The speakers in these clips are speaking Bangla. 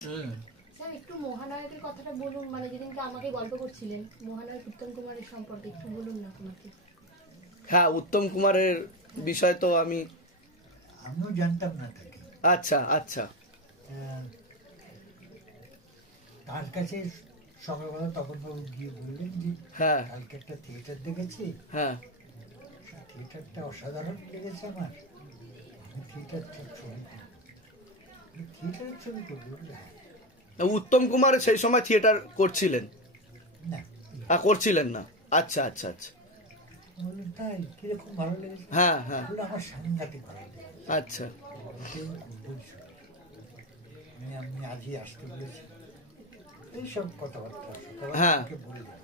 স্যার একটু মহানায়কের কথাটা বলুন, মানে যেদিনকে আমাকে গল্প করছিলেন মহানায়ক উত্তম কুমারের সম্পর্কে একটু বলুন না তোমাকে। হ্যাঁ, উত্তম কুমারের বিষয় তো আমিও জানতাম না তাকে। আচ্ছা আচ্ছা। তার কাছে সকালবেলা তখন গিয়ে বললেন যে হ্যাঁ কালকে একটা থিয়েটার দেখেছি, হ্যাঁ থিয়েটারটা অসাধারণ লেগেছে আমার, আমি থিয়েটারের ছবি করবো। উত্তম কুমার সেই সময় থিয়েটার করছিলেন না, করছিলেন না। আচ্ছা আচ্ছা আচ্ছা। বললেন তাই, কিরকম ভালো লেগেছে? হ্যাঁ হ্যাঁ। আমার সাংঘাতিক ভালো লেগেছে। আচ্ছা। আমি আজই আসতে বলেছি, এইসব কথাবার্তা হ্যাঁ বলে দিলাম।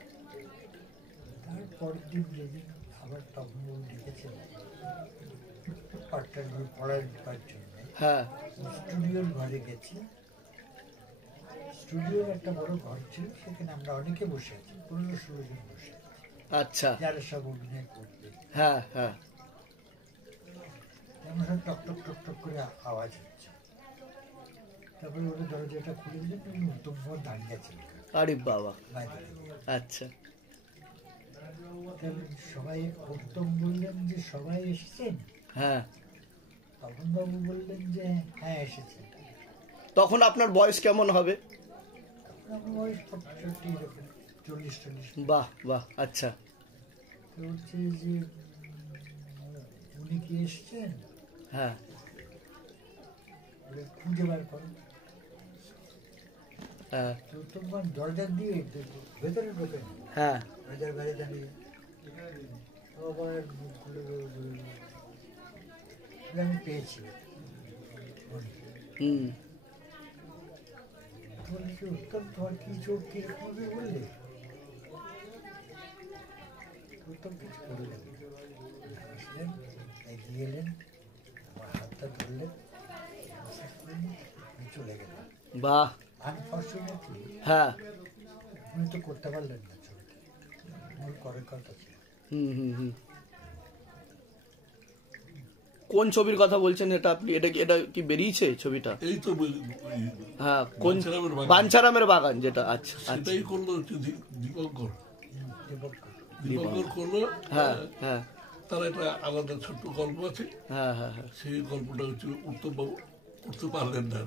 তারপরের দিন যেদিন আবার তখন লিখেছেন পাঠটার বই পড়ার জন্য, হ্যাঁ স্টুডিওর ঘরে গেছি। স্টুডিওর একটা বড় ঘর ছিল, সেখানে আমরা অনেকে বসে আছি, 15-16 জন বসে আছি। আচ্ছা। যারা সব অভিনয় করবে। হ্যাঁ হ্যাঁ। এমন সব টক টক টক টক করে আওয়াজ হচ্ছে। তারপরে ওরা দরজাটা খুলে দিলেন, উত্তম কুমার দাঁড়িয়ে আছেন। আরে বাবা। বাইরে। আচ্ছা। সবাই উত্তম বললেন যে সবাই এসেছেন। হ্যাঁ। তখন বাবু বললেন যে হ্যাঁ এসেছেন। তখন আপনার বয়স কেমন হবে? বয়স 40-40। বাহ বাহ। আচ্ছা। বলছে যে উনি কি এসেছেন? হ্যাঁ। খুঁজে বার করো। হ্যাঁ। তোমার দরজা দিয়ে ভেতরে ঢোকেন। হ্যাঁ। দরজার বাইরে দাঁড়িয়ে আবার মুখ খুলে আমি পেয়েছি। বলছি উত্তম তোমার কি চোখ কিরকম বললে? উত্তম কিছু করলেন, আসলেন, এগিয়ে এলেন, আমার হাতটা ধরলেন, চলে গেলেন। বাহ। আনফর্চুনেটলি হ্যাঁ উনি তো করতে পারলেন না ছবিটা, মূল করার কথা ছিল। কোন ছবির কথা বলছেন এটা আপনি? এটা কি বেরিয়েছে ছবিটা? এই তো। হ্যাঁ, কোন? বাঞ্ছারামের বাগান, যেটা। আচ্ছা, সেটাই করলো দীপঙ্কর করলো। হ্যাঁ হ্যাঁ। তার একটা আলাদা ছোট্ট গল্প আছে। হ্যাঁ হ্যাঁ হ্যাঁ। সেই গল্পটা হচ্ছে উত্তম বাবু করতে পারলেন না।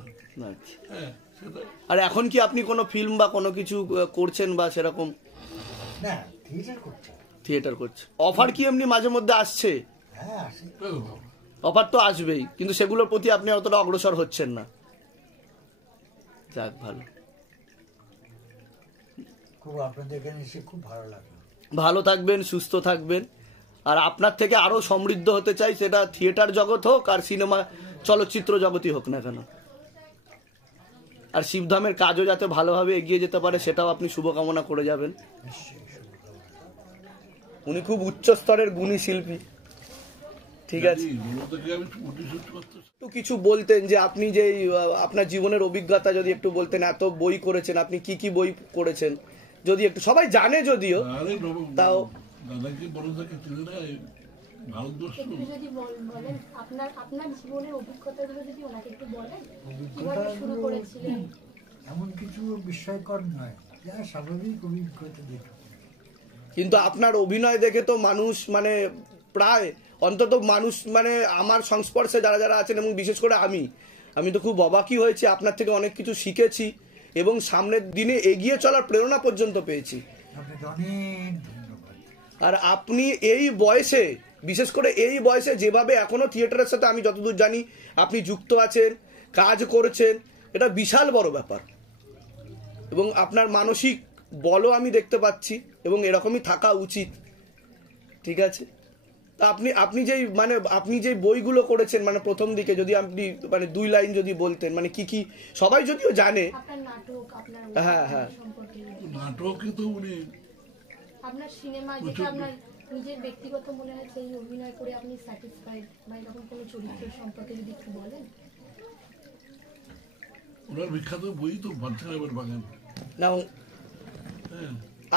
হ্যাঁ, সেটা। আর এখন কি আপনি কোনো ফিল্ম বা কোনো কিছু করছেন বা সেরকম? না, থিয়েটার করছে। থিয়েটার করছে। অফার কি এমনি মাঝে মধ্যে আসছে? হ্যাঁ আসে। অফার তো আসবেই, কিন্তু সেগুলোর প্রতি আপনি অতটা অগ্রসর হচ্ছেন না। যাক, ভালো। খুব আপনাদের এখানে এসে খুব ভালো লাগলো। ভালো থাকবেন, সুস্থ থাকবেন। আর আপনার থেকে আরো সমৃদ্ধ হতে চাই, সেটা থিয়েটার জগৎ হোক আর সিনেমা চলচ্চিত্র জগতই হোক না কেন। আর শিবধামের কাজও যাতে ভালোভাবে এগিয়ে যেতে পারে, সেটাও আপনি শুভকামনা করে যাবেন। উনি খুব উচ্চ স্তরের গুণী শিল্পী। ঠিক আছে। একটু কিছু বলতেন যে আপনি যে আপনার জীবনের অভিজ্ঞতা যদি একটু বলতেন, এত বই করেছেন, আপনি কি কি বই করেছেন যদি একটু, সবাই জানে যদিও, তাও। এমন কিছু বিস্ময়কর নয়, যা স্বাভাবিক অভিজ্ঞতা দেখে। কিন্তু আপনার অভিনয় দেখে তো মানুষ মানে প্রায় অন্তত মানুষ মানে আমার সংস্পর্শে যারা যারা আছেন, এবং বিশেষ করে আমি তো খুব অবাকই হয়েছি। আপনার থেকে অনেক কিছু শিখেছি এবং সামনের দিনে এগিয়ে চলার প্রেরণা পর্যন্ত পেয়েছি। আর আপনি এই বয়সে, বিশেষ করে এই বয়সে যেভাবে এখনো থিয়েটারের সাথে আমি যতদূর জানি আপনি যুক্ত আছেন, কাজ করছেন, এটা বিশাল বড় ব্যাপার। এবং আপনার মানসিক বলও আমি দেখতে পাচ্ছি, এবং এরকমই থাকা উচিত। ঠিক আছে। তা আপনি যেই বইগুলো করেছেন, মানে প্রথম দিকে যদি আপনি মানে 2 লাইন যদি বলতেন, মানে কি কি, সবাই যদিও জানে। হ্যাঁ হ্যাঁ। নাটকই তো উনি, আপনার সিনেমা যেটা আপনার নিজের ব্যক্তিগত মনে হয় সেই অভিনয় করে আপনি স্যাটিসফাইড, বা এরকম কোনো চরিত্রের সম্পর্কে যদি একটু বলেন। ওনার বিখ্যাত বই তো বাঞ্ছারামের বাগান। না,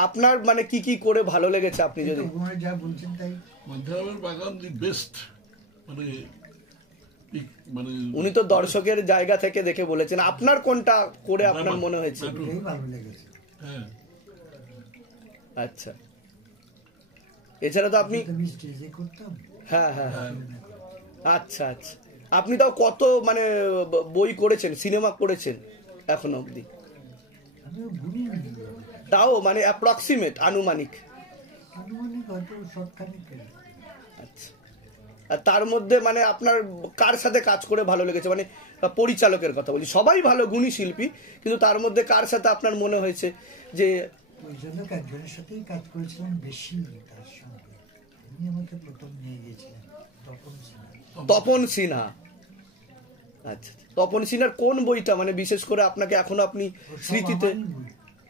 আপনার মানে কি কি করে ভালো লেগেছে আপনি যদি যা বলছেন তাই। বাঞ্ছারামের বাগান দি বেস্ট, মানে মানে উনি তো দর্শকের জায়গা থেকে দেখে বলেছেন, আপনার কোনটা করে আপনার মনে হয়েছে? এটাই ভালো লেগেছে। হ্যাঁ আচ্ছা, এছাড়া তো আপনি, আমি স্টেজে করতাম। হ্যাঁ হ্যাঁ হ্যাঁ আচ্ছা আচ্ছা, আপনি তাও কত মানে বই করেছেন, সিনেমা করেছেন এখনো অবধি? আমি গুনি তাও মানে অ্যাপ্রক্সিমেট, আনুমানিক? আনুমানিক হয়তো শর্টখানিক। আচ্ছা, আর তার মধ্যে মানে আপনার কার সাথে কাজ করে ভালো লেগেছে, মানে পরিচালকের কথা বলি, সবাই ভালো গুণী শিল্পী, কিন্তু তার মধ্যে কার সাথে আপনার মনে হয়েছে যে পরিচালক একজনের সাথেই কাজ করেছিলাম বেশি, তার সঙ্গে উনি আমাকে প্রথম নিয়ে গিয়েছিলেন, তপন সিনহা। তপন সিনহা। আচ্ছা, তপন সিনহার কোন বইটা মানে বিশেষ করে আপনাকে এখনো আপনি ও সব স্মৃতিতে আমারই বই,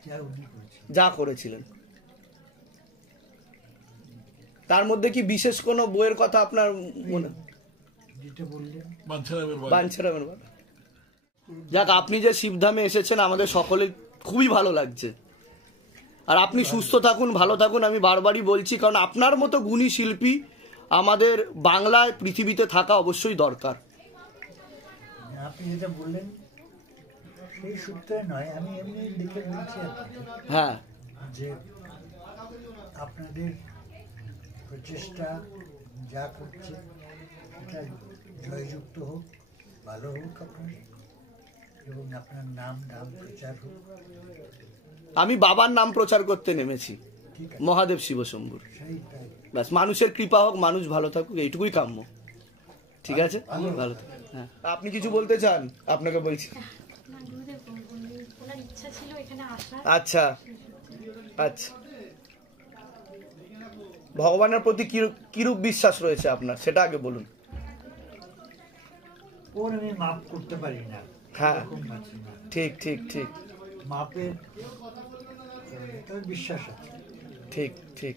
যা উনি করেছিলেন। যা করেছিলেন, তার মধ্যে কি বিশেষ কোনো বইয়ের কথা আপনার মনে? যেটা বললেন বাঞ্ছারামের বাড়ি। বাঞ্ছারামের বাড়ি। যাক, আপনি যে শিবধামে এসেছেন আমাদের সকলের খুবই ভালো লাগছে, আর আপনি সুস্থ থাকুন, ভালো থাকুন, আমি বারবারই বলছি, কারণ আপনার মতো গুণী শিল্পী আমাদের বাংলায় পৃথিবীতে থাকা অবশ্যই দরকার। আপনি যেটা বললেন সেই সূত্রে নয়, আমি এমনি দেখে বলছি আপনাকে হ্যাঁ, যে আপনাদের প্রচেষ্টা যা করছে এটা জয়যুক্ত হোক, ভালো হোক আপনার, এবং আপনার নাম প্রচার হোক। আমি বাবার নাম প্রচার করতে নেমেছি, ঠিক আছে, মহাদেব শিবশম্ভুর। সেইটাই। ব্যাস, মানুষের কৃপা হোক, মানুষ ভালো থাকুক, এইটুকুই কাম্য। ঠিক আছে, ভালো থাকুন। হ্যাঁ, আপনি কিছু বলতে চান? আপনাকে বলছি। না গুরুদেব, ওনার ইচ্ছা ছিল এখানে আসার। আচ্ছা আচ্ছা, ভগবানের প্রতি কিরূপ বিশ্বাস রয়েছে আপনার, সেটা আগে বলুন। ওর আমি মাপ করতে পারি না, হ্যাঁ, এরকম আছি না। ঠিক ঠিক ঠিক মাপের তার বিশ্বাস আছে। ঠিক ঠিক।